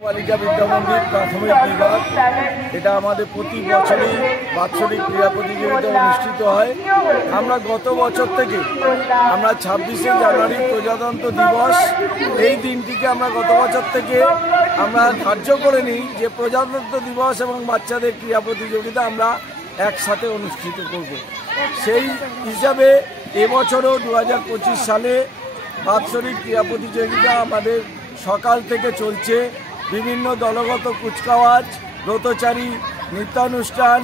বালিকা বিদ্যা মন্দির প্রাথমিক বিভাগ এটা আমাদের প্রতি বছরই বাৎসরিক ক্রীড়া প্রতিযোগিতা অনুষ্ঠিত হয়। আমরা গত বছর থেকে আমরা 26শে জানুয়ারি প্রজাতন্ত্র দিবস এই দিনটিকে আমরা গত বছর থেকে আমরা ধার্য করে নিই যে প্রজাতন্ত্র দিবস এবং বাচ্চাদের ক্রীড়া প্রতিযোগিতা আমরা একসাথে অনুষ্ঠিত করব। সেই হিসাবে এবছরও 2025 সালে বাৎসরিক ক্রীড়া প্রতিযোগিতা আমাদের সকাল থেকে চলছে। বিভিন্ন দলগত কুচকাওয়াজ, ব্রতচারী, নৃত্যানুষ্ঠান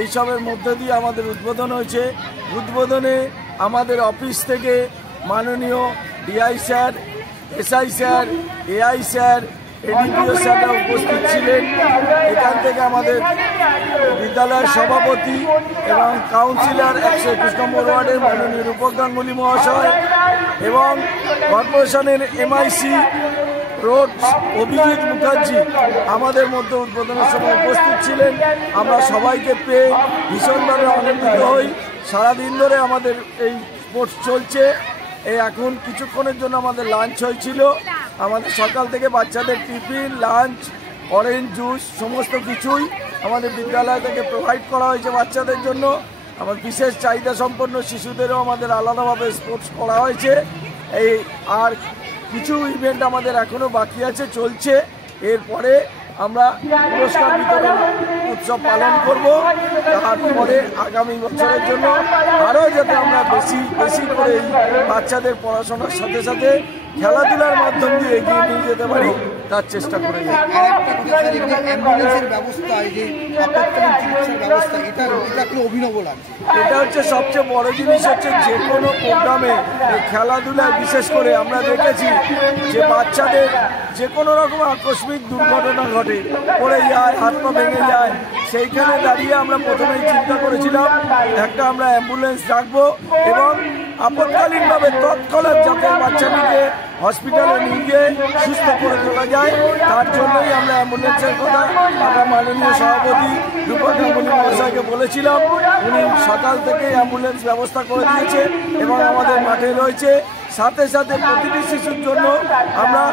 এইসবের মধ্য দিয়ে আমাদের উদ্বোধন হয়েছে। উদ্বোধনে আমাদের অফিস থেকে মাননীয় DI sir, SI sir, AI sir, ADPO স্যাররা উপস্থিত ছিলেন। এখান থেকে আমাদের বিদ্যালয়ের সভাপতি এবং কাউন্সিলর 121 নম্বর ওয়ার্ডের মাননীয় রূপক গাঙ্গুলি মহাশয় এবং কর্পোরেশনের এমআইসি রোড অভিজিৎ মুখার্জি আমাদের মধ্যে উদ্বোধনের সময় উপস্থিত ছিলেন। আমরা সবাইকে পেয়ে ভীষণভাবে আনন্দিত হই। সারাদিন ধরে আমাদের এই স্পোর্টস চলছে। এই এখন কিছুক্ষণের জন্য আমাদের লাঞ্চ হয়েছিল। আমাদের সকাল থেকে বাচ্চাদের টিফিন, লাঞ্চ, অরেঞ্জ জুস সমস্ত কিছুই আমাদের বিদ্যালয় থেকে প্রোভাইড করা হয়েছে বাচ্চাদের জন্য। আমার বিশেষ চাহিদা সম্পন্ন শিশুদেরও আমাদের আলাদাভাবে স্পোর্টস করা হয়েছে। এই আর কিছু ইভেন্ট আমাদের এখনো বাকি আছে, চলছে। এরপরে আমরা পুরস্কার বিতরণ উৎসব পালন করব। তারপরে আগামী বছরের জন্য আরও যাতে আমরা বেশি করে এই বাচ্চাদের পড়াশোনার সাথে সাথে খেলাধুলার মাধ্যম দিয়ে এগিয়ে নিয়ে যেতে পারি তার চেষ্টা করে যাই। এটা হচ্ছে সবচেয়ে বড় জিনিস হচ্ছে যে কোনো প্রোগ্রামে খেলাধুলায় বিশেষ করে আমরা দেখেছি যে বাচ্চাদের যে কোনো রকম আকস্মিক দুর্ঘটনা ঘটে, পড়ে যায়, হাত পা ভেঙে যায়। সেইখানে দাঁড়িয়ে আমরা প্রথমেই চিন্তা করেছিলাম একটা আমরা অ্যাম্বুলেন্স ডাকবো এবং আপৎকালীনভাবে তৎক্ষণাৎ যাতে বাচ্চাটিকে হসপিটালে নিয়ে গিয়ে সুস্থ করে তোলা যায় তার জন্যই আমরা অ্যাম্বুলেন্সের কথা আমরা মাননীয় সভাপতি রূপক গাঙ্গুলি মহাশয়কে বলেছিলাম। উনি সকাল থেকে অ্যাম্বুলেন্স ব্যবস্থা করে দিয়েছে এবং আমাদের মাঠে রয়েছে। সাথে সাথে প্রতিটি শিশুর জন্য আমরা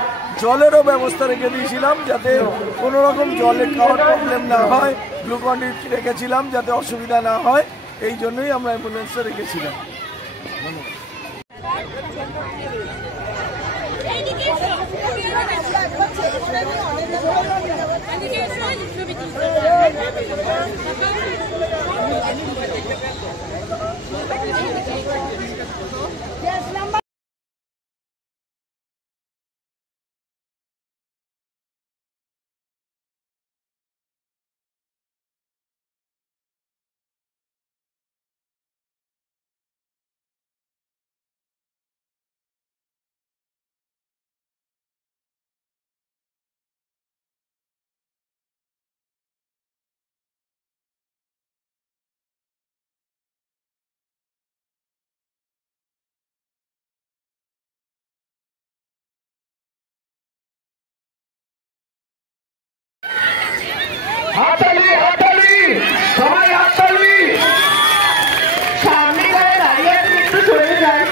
জলেরও ব্যবস্থা রেখে দিয়েছিলাম যাতে কোনো রকম জলে খাওয়ার প্রবলেম না হয়। গ্লুকন ডি রেখেছিলাম যাতে অসুবিধা না হয়, এই জন্যই আমরা অ্যাম্বুলেন্সটা রেখেছিলাম। হাততালি হাততালি সবাই হাততালি সামনে গায়ে দাঁড়িয়ে একটু সরে যায়।